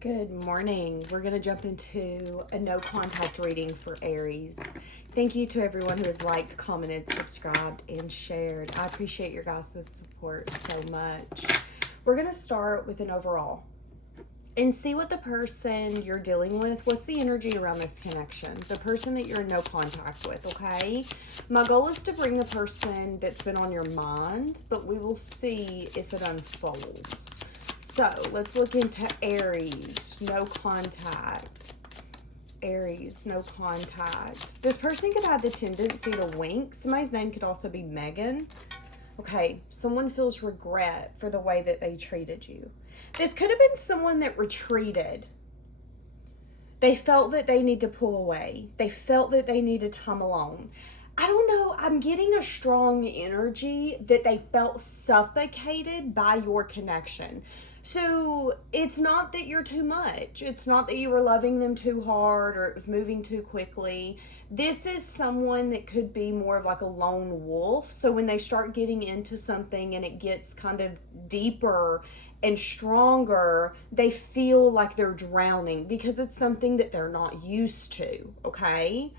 Good morning. We're going to jump into a no contact reading for Aries. Thank you to everyone who has liked, commented, subscribed, and shared. I appreciate your guys' support so much. We're going to start with an overall and see what the person you're dealing with, what's the energy around this connection, the person that you're in no contact with, okay? My goal is to bring a person that's been on your mind, but we will see if it unfolds. So let's look into Aries, no contact. Aries, no contact. This person could have the tendency to wink. Somebody's name could also be Megan. Okay, someone feels regret for the way that they treated you. This could have been someone that retreated. They felt that they need to pull away. They felt that they needed time alone. I don't know, I'm getting a strong energy that they felt suffocated by your connection. So it's not that you're too much. It's not that you were loving them too hard or it was moving too quickly. This is someone that could be more of like a lone wolf. So when they start getting into something and it gets kind of deeper and stronger, they feel like they're drowning because it's something that they're not used to, okay?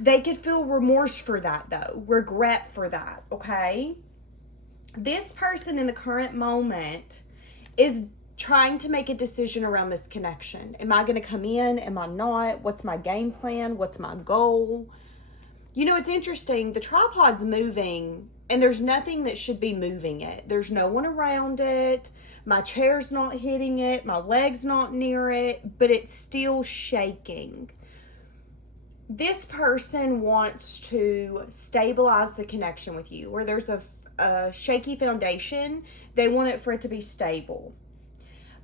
They could feel remorse for that though, regret for that, okay? This person in the current moment is trying to make a decision around this connection. Am I going to come in? Am I not? What's my game plan? What's my goal? You know, it's interesting. The tripod's moving and there's nothing that should be moving it. There's no one around it. My chair's not hitting it. My leg's not near it, but it's still shaking. This person wants to stabilize the connection with you, where there's a shaky foundation. They want it for it to be stable.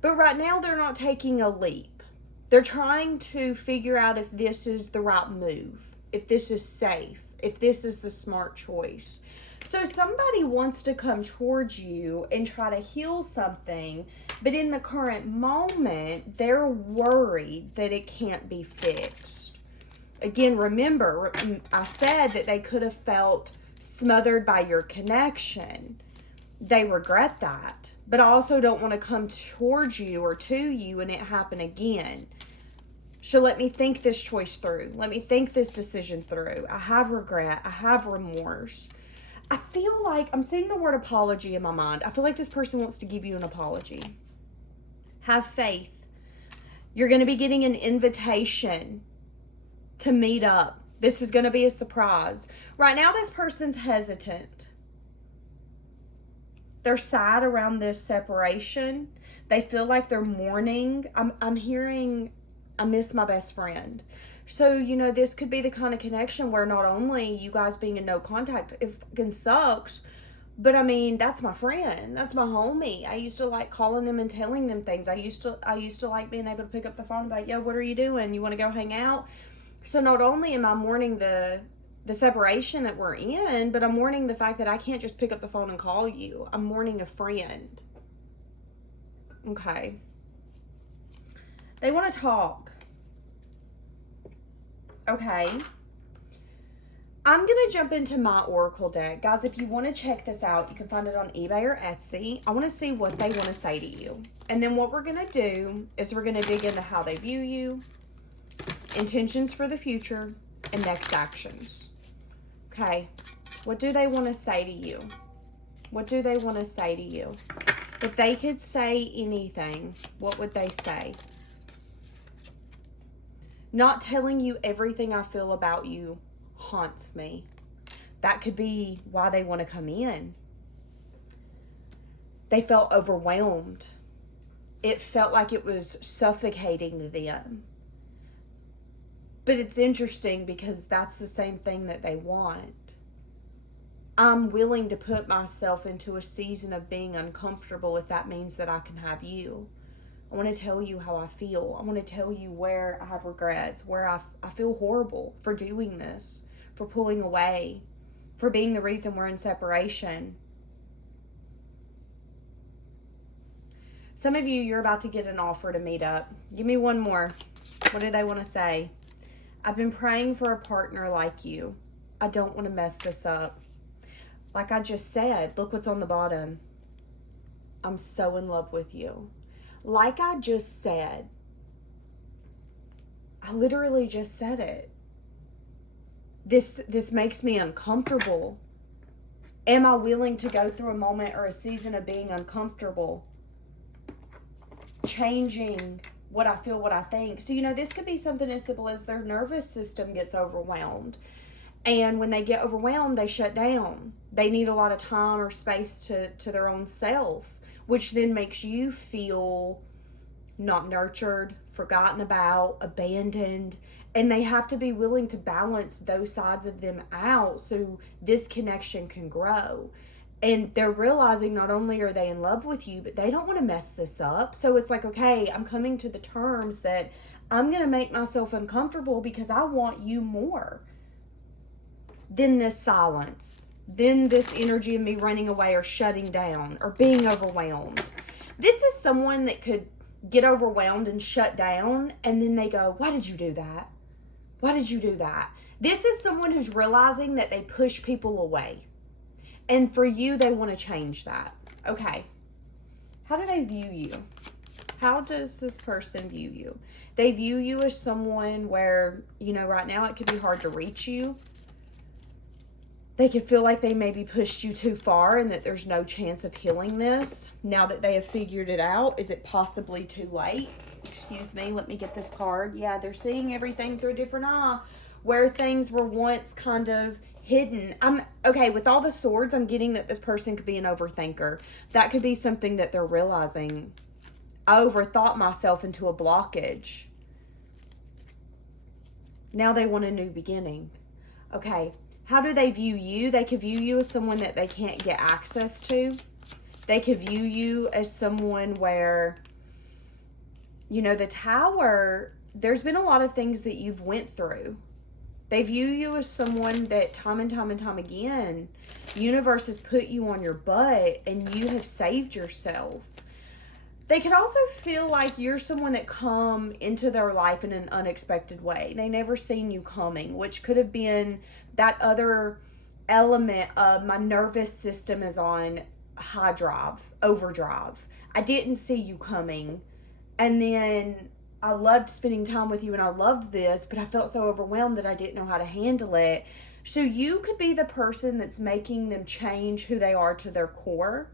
But right now they're not taking a leap. They're trying to figure out if this is the right move, if this is safe, if this is the smart choice. So somebody wants to come towards you and try to heal something, but in the current moment, they're worried that it can't be fixed. Again, remember, I said that they could have felt smothered by your connection. They regret that, but I also don't want to come towards you or to you and it happen again. So let me think this choice through. Let me think this decision through. I have regret. I have remorse. I feel like I'm seeing the word apology in my mind. I feel like this person wants to give you an apology. Have faith. You're going to be getting an invitation to meet up. This is going to be a surprise. Right now, this person's hesitant. They're sad around this separation. They feel like they're mourning. I'm hearing, I miss my best friend. So, you know, this could be the kind of connection where not only you guys being in no contact, it fucking sucks, but I mean, that's my friend. That's my homie. I used to like calling them and telling them things. I used to like being able to pick up the phone and be like, yo, what are you doing? You want to go hang out? So not only am I mourning the separation that we're in, but I'm mourning the fact that I can't just pick up the phone and call you. I'm mourning a friend. Okay. They want to talk. Okay. I'm going to jump into my Oracle deck. Guys, if you want to check this out, you can find it on eBay or Etsy. I want to see what they want to say to you. And then what we're going to do is we're going to dig into how they view you, intentions for the future, and next actions. Okay, what do they want to say to you? What do they want to say to you? If they could say anything, what would they say? Not telling you everything I feel about you haunts me. That could be why they want to come in. They felt overwhelmed. It felt like it was suffocating them. But it's interesting because that's the same thing that they want. I'm willing to put myself into a season of being uncomfortable if that means that I can have you. I want to tell you how I feel. I want to tell you where I have regrets, where I feel horrible for doing this, for pulling away, for being the reason we're in separation. Some of you, you're about to get an offer to meet up. Give me one more. What do they want to say? I've been praying for a partner like you. I don't want to mess this up. Like I just said, look what's on the bottom. I'm so in love with you. like I just said, I literally just said it. This makes me uncomfortable. Am I willing to go through a moment or a season of being uncomfortable? Changing what I feel, what I think. So, this could be something as simple as their nervous system gets overwhelmed. And when they get overwhelmed, they shut down. They need a lot of time or space to their own self, which then makes you feel not nurtured, forgotten about, abandoned. And they have to be willing to balance those sides of them out so this connection can grow. And they're realizing not only are they in love with you, but they don't want to mess this up. So it's like, okay, I'm coming to the terms that I'm going to make myself uncomfortable because I want you more than this silence, than this energy of me running away or shutting down or being overwhelmed. This is someone that could get overwhelmed and shut down, and then they go, why did you do that? Why did you do that? This is someone who's realizing that they push people away. And for you, they want to change that. Okay. How do they view you? How does this person view you? They view you as someone where, right now it could be hard to reach you. They could feel like they maybe pushed you too far and that there's no chance of healing this. Now that they have figured it out, is it possibly too late? Excuse me, let me get this card. Yeah, they're seeing everything through a different eye. Where things were once kind of hidden. Okay, with all the swords, I'm getting that this person could be an overthinker. That could be something that they're realizing. I overthought myself into a blockage. Now they want a new beginning. Okay, how do they view you? They could view you as someone that they can't get access to. They could view you as someone where, the Tower, there's been a lot of things that you've went through. They view you as someone that time and time and time again, universe has put you on your butt and you have saved yourself. They could also feel like you're someone that come into their life in an unexpected way. They never seen you coming, which could have been that other element of my nervous system is on high drive, overdrive. I didn't see you coming. And then I loved spending time with you and I loved this, but I felt so overwhelmed that I didn't know how to handle it. So you could be the person that's making them change who they are to their core.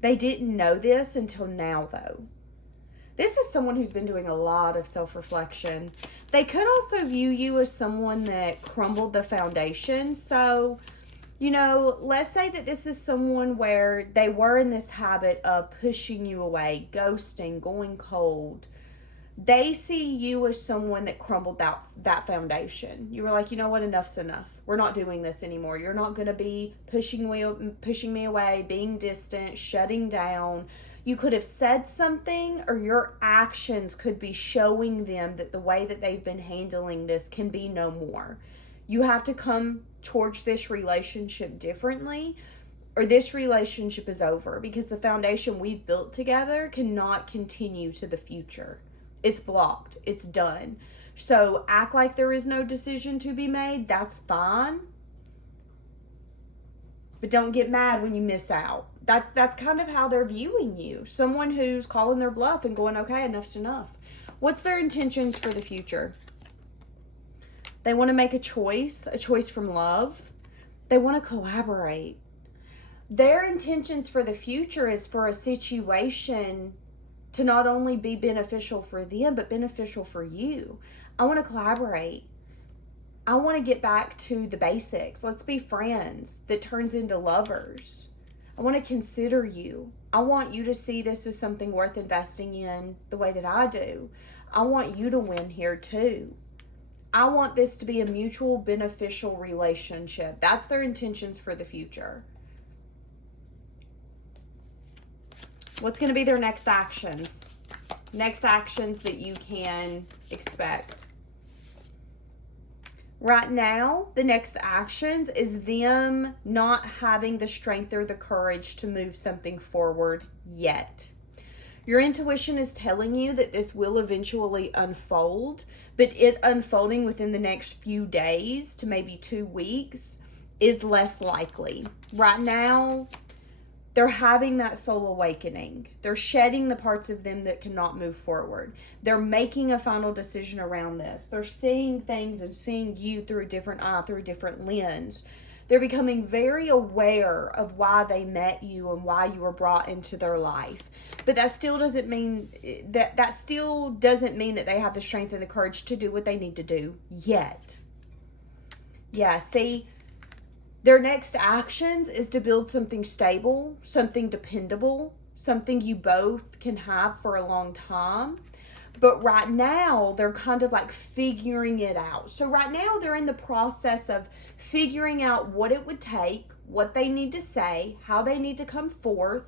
They didn't know this until now, though. This is someone who's been doing a lot of self-reflection. They could also view you as someone that crumbled the foundation. So, let's say that this is someone where they were in this habit of pushing you away, ghosting, going cold. They see you as someone that crumbled that foundation. You were like, you know what, enough's enough. We're not doing this anymore. You're not going to be pushing me away, being distant, shutting down. You could have said something, or your actions could be showing them that the way that they've been handling this can be no more. You have to come towards this relationship differently, or this relationship is over, because the foundation we've built together cannot continue to the future. It's blocked. It's done. So act like there is no decision to be made. That's fine. But don't get mad when you miss out. That's kind of how they're viewing you. Someone who's calling their bluff and going, okay, enough's enough. What's their intentions for the future? They want to make a choice from love. They want to collaborate. Their intentions for the future is for a situation to not only be beneficial for them, but beneficial for you. I want to collaborate. I want to get back to the basics. Let's be friends that turns into lovers. I want to consider you. I want you to see this as something worth investing in the way that I do. I want you to win here too. I want this to be a mutual beneficial relationship. That's their intentions for the future. What's going to be their next actions? Next actions that you can expect. Right now, the next actions is them not having the strength or the courage to move something forward yet. Your intuition is telling you that this will eventually unfold, but it unfolding within the next few days to maybe 2 weeks is less likely. Right now, They're having that soul awakening. They're shedding the parts of them that cannot move forward. They're making a final decision around this. They're seeing things and seeing you through a different eye, through a different lens. They're becoming very aware of why they met you and why you were brought into their life. But that still doesn't mean that they have the strength and the courage to do what they need to do yet. Yeah, see, their next actions is to build something stable, something dependable, something you both can have for a long time. But right now, they're kind of like figuring it out. So right now, they're in the process of figuring out what it would take, what they need to say, how they need to come forth.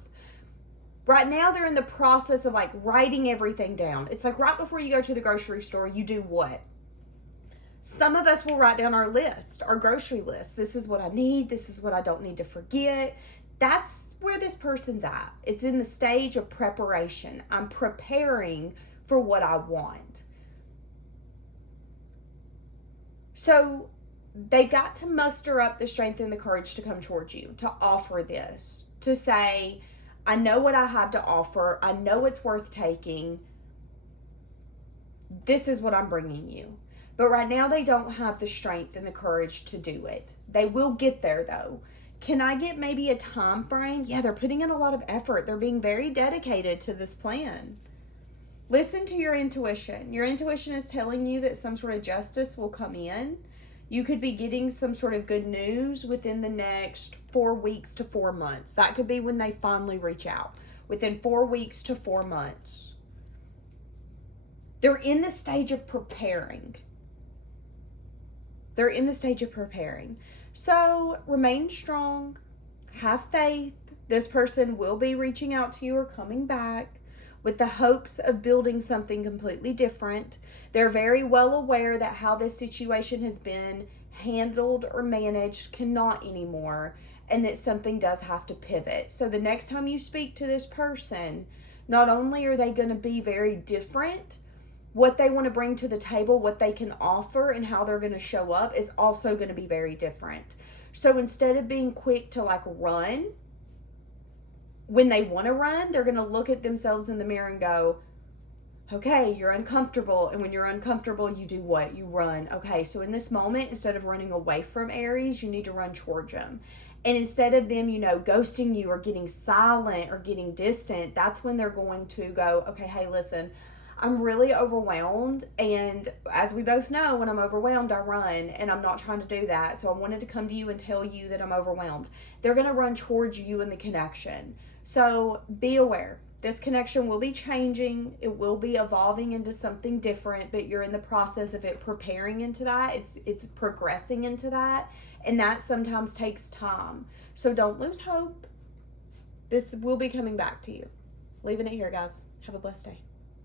Right now, they're in the process of like writing everything down. It's like right before you go to the grocery store, you do what? Some of us will write down our list, our grocery list. This is what I need. This is what I don't need to forget. That's where this person's at. It's in the stage of preparation. I'm preparing for what I want. So they got to muster up the strength and the courage to come towards you, to offer this, to say, I know what I have to offer. I know it's worth taking. This is what I'm bringing you. But right now they don't have the strength and the courage to do it. They will get there though. Can I get maybe a time frame? Yeah, they're putting in a lot of effort. They're being very dedicated to this plan. Listen to your intuition. Your intuition is telling you that some sort of justice will come in. You could be getting some sort of good news within the next 4 weeks to 4 months. That could be when they finally reach out. Within 4 weeks to 4 months. They're in the stage of preparing. They're in the stage of preparing. So remain strong. Have faith. This person will be reaching out to you or coming back with the hopes of building something completely different. They're very well aware that how this situation has been handled or managed cannot anymore, and that something does have to pivot. So the next time you speak to this person, not only are they going to be very different, what they want to bring to the table, what they can offer, and how they're going to show up is also going to be very different. So instead of being quick to like run, when they want to run, they're going to look at themselves in the mirror and go, okay, you're uncomfortable. And when you're uncomfortable, you do what? You run. Okay, so in this moment, instead of running away from Aries, you need to run towards them. And instead of them, ghosting you or getting silent or getting distant, that's when they're going to go, okay, hey, listen, I'm really overwhelmed. And as we both know, when I'm overwhelmed, I run, and I'm not trying to do that. So I wanted to come to you and tell you that I'm overwhelmed. They're going to run towards you in the connection. So be aware. This connection will be changing. It will be evolving into something different, but you're in the process of it preparing into that. It's progressing into that. And that sometimes takes time. So don't lose hope. This will be coming back to you. Leaving it here, guys. Have a blessed day.